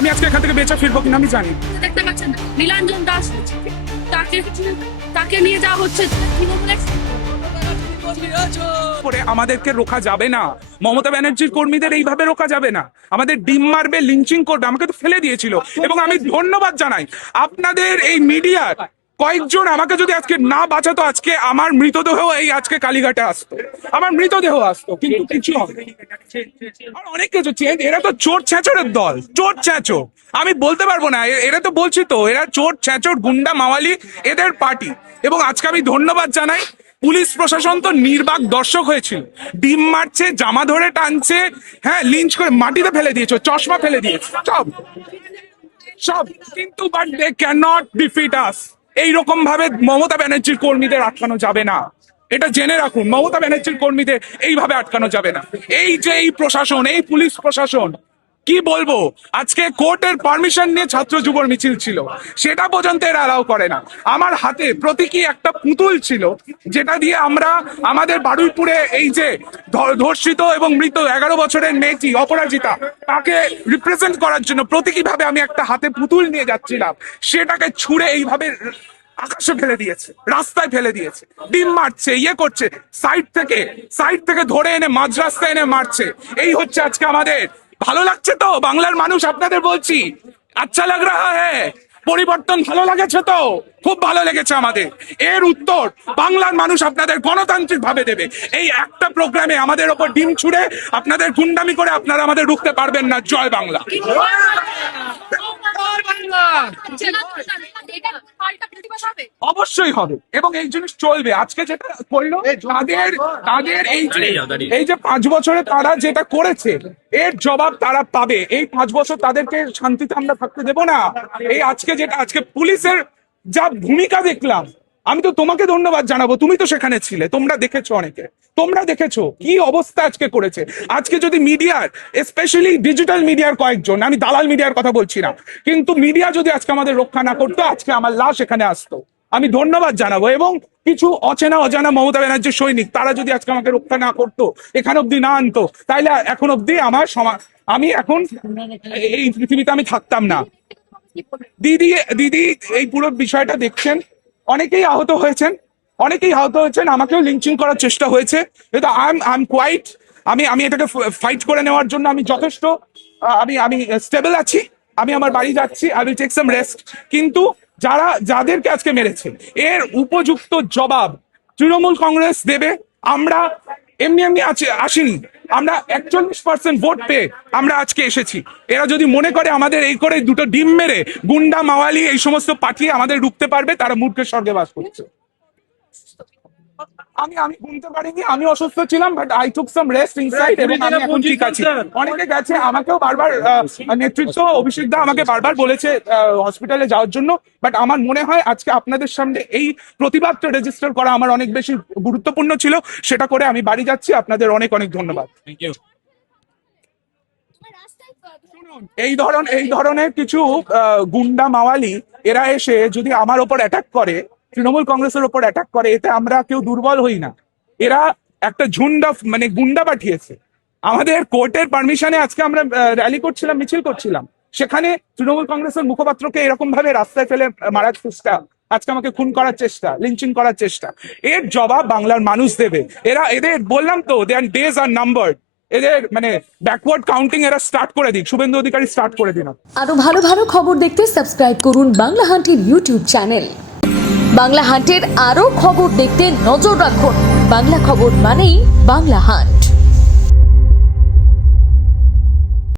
আমি আজকে এখান থেকে বেঁচে ফিরবো কিনা আমি জানি। দেখতে পাচ্ছেন না, নীলাঞ্জন দাস তাকে তাকে নিয়ে যাওয়া হচ্ছে করে আমাদেরকে রোকা যাবে না। মমতা ব্যানার্জির কর্মীদের এইভাবে রোকা যাবে না। আমাদের ডিম মারবে, লিঞ্চিং করবে, আমাকে তো ফেলে দিয়েছিল। এবং আমি ধন্যবাদ জানাই আপনাদের এই মিডিয়ার কয়েকজন, আমাকে যদি আজকে না বাঁচাতো আজকে আমার মৃতদেহ এই আজকে কালীঘাটে আসতো, আমার মৃতদেহ আসতো, কিন্তু কিছু হবে আর অনেক কিছু চেঞ্জ। এরা তো চোর ছেঁচড়ের দল, চোর ছেঁচড়। আমি বলতে পারবো না, এরা তো বলছি তো, এরা চোর ছেঁচড় গুন্ডা মাওয়ালি এদের পার্টি। এবং আজকে আমি ধন্যবাদ জানাই পুলিশ প্রশাসন তো নির্বাক দর্শক হয়েছিল, ডিম মারছে, জামা ধরে টানছে, হ্যাঁ লিঞ্চ করে মাটিতে ফেলে দিয়েছে, চশমা ফেলে দিয়েছে, সব সব কিন্তু but they can not defeat us. এইরকম ভাবে মমতা ব্যানার্জির কর্মীদের আটকানো যাবে না, এটা জেনে রাখুন। মমতা ব্যানার্জির কর্মীদের এইভাবে আটকানো যাবে না। এই যে এই প্রশাসন, এই পুলিশ প্রশাসন, কি বলবো, আজকে কোর্টের পারমিশন নিয়ে ছাত্র যুবর মিছিল ছিল, সেটা পর্যন্ত এরা অ্যালাউ করে না। আমার হাতে প্রতীকী একটা পুতুল ছিল, যেটা দিয়ে আমরা আমাদের বারুইপুরে এই যে ধর্ষিত এবং মৃত 11 বছরের মেয়েটি অপরাজিতা, তাকে রিপ্রেজেন্ট করার জন্য প্রতীকী ভাবে আমি একটা হাতে পুতুল নিয়ে যাচ্ছিলাম, সেটাকে ছুঁড়ে এইভাবে আকাশে ফেলে দিয়েছে, রাস্তায় ফেলে দিয়েছে, ডিম মারছে, ইয়ে করছে, সাইড থেকে ধরে এনে মাঝ রাস্তায় এনে মারছে। এই হচ্ছে আজকে আমাদের। ভালো লাগছে তো বাংলার মানুষ? আপনাদের বলছি, আচ্ছা লাগ রাহা হ্যায়? পরিবর্তন ভালো লাগেছে তো? খুব ভালো লেগেছে আমাদের। এর উত্তর বাংলার মানুষ আপনাদের গণতান্ত্রিক ভাবে দেবে। এই একটা প্রোগ্রামে আমাদের ওপর ডিম ছুড়ে আপনাদের গুন্ডামি করে আপনারা আমাদের রুখতে পারবেন না। জয় বাংলা। অবশ্যই হবে এবং এই জিনিস চলবে। আজকে যেটা করলো তাদের এই যে 5 বছরে তারা যেটা করেছে, এর জবাব তারা পাবে। এই 5 বছর তাদেরকে শান্তিতে আমরা থাকতে দেব না। এই আজকে পুলিশের যা ভূমিকা দেখলাম, আমি তো তোমাকে ধন্যবাদ জানাবো, তুমি তো সেখানে ছিলে, তোমরা দেখেছো, অনেকে তোমরা দেখেছো কি অবস্থা আজকে করেছে। আজকে যদি মিডিয়ার, স্পেশালি ডিজিটাল মিডিয়ার কয়েকজন, আমি দালাল মিডিয়ার কথা বলছি না, কিন্তু মিডিয়া যদি আজকে আমাদের রক্ষা না করতো, আজকে আমার লাশ এখানে আসতো। আমি ধন্যবাদ জানাবো। এবং কিছু অজানা মমতা ব্যানার্জির সৈনিক, তারা যদি আজকে আমাকে রক্ষা না করতো, এখানে অব্দি না আনতো, তাইলে এখন অব্দি আমি এখন এই পৃথিবীতে আমি থাকতাম না। দিদি এই পুরো বিষয়টা দেখছেন, অনেকেই আহত হয়েছেন, আমাকেও লিঞ্চিং করার চেষ্টা হয়েছে, কিন্তু আমি এটাকে ফাইট করে নেওয়ার জন্য আমি যথেষ্ট, আমি স্টেবল আছি। আমি আমার বাড়ি যাচ্ছি, I will take some rest. কিন্তু যাদেরকে আজকে মেরেছে, এর উপযুক্ত জবাব তৃণমূল কংগ্রেস দেবে। আমরা এমনি আসিনি, আমরা 41% ভোট পেয়ে আমরা আজকে এসেছি। এরা যদি মনে করে আমাদের এই করে দুটো ডিম মেরে গুন্ডা মাওয়ালি এই সমস্ত পাঠিয়ে আমাদের রুখতে পারবে, তারা মূর্খের স্বর্গে বাস করছে। আমি গুনতে পারিনি, আমি অসুস্থ ছিলাম, but I took some rest inside এবং আমি এখন ঠিক আছি। অনেকে গেছে, আমাকেও বারবার নেতৃত্ব অভিষেক দা আমাকে বারবার বলেছে হসপিটালে যাওয়ার জন্য, বাট আমার মনে হয় আজকে আপনাদের সামনে এই প্রতিবাদটা রেজিস্টার করা আমার অনেক বেশি গুরুত্বপূর্ণ ছিল। সেটা করে আমি বাড়ি যাচ্ছি। আপনাদের অনেক ধন্যবাদ। এই ধরনের কিছু গুন্ডা মাওয়ালি এরা এসে যদি আমার ওপর অ্যাটাক করে, তৃণমূল কংগ্রেসের ওপর অ্যাটাক করে, এতে আমরা কেউ দুর্বল হই না। এরা একটা ঝুন্ড মানে গুন্ডা পাঠিয়েছে। আমাদের কোর্টের পারমিশনে আজকে আমরা র্যালি করছিলাম, মিছিল করছিলাম, সেখানে তৃণমূল কংগ্রেসের মুখপাত্রকে এরকম ভাবে রাস্তায় ফেলে মারার চেষ্টা, আজকে আমাকে খুন করার চেষ্টা, লিঞ্চিং করার চেষ্টা, এর জবাব বাংলার মানুষ দেবে। এদের বললাম তো, দেয়ার ডেজ আর নাম্বারড। এদের মানে ব্যাকওয়ার্ড কাউন্টিং এরা স্টার্ট করে দিক, শুভেন্দু অধিকারী স্টার্ট করে দিন। আরো ভালো খবর দেখতে সাবস্ক্রাইব করুন বাংলা হান্টের ইউটিউব চ্যানেল। বাংলা হান্টের আরো খবর দেখতে নজর রাখুন। বাংলা খবর মানেই বাংলা হান্ট।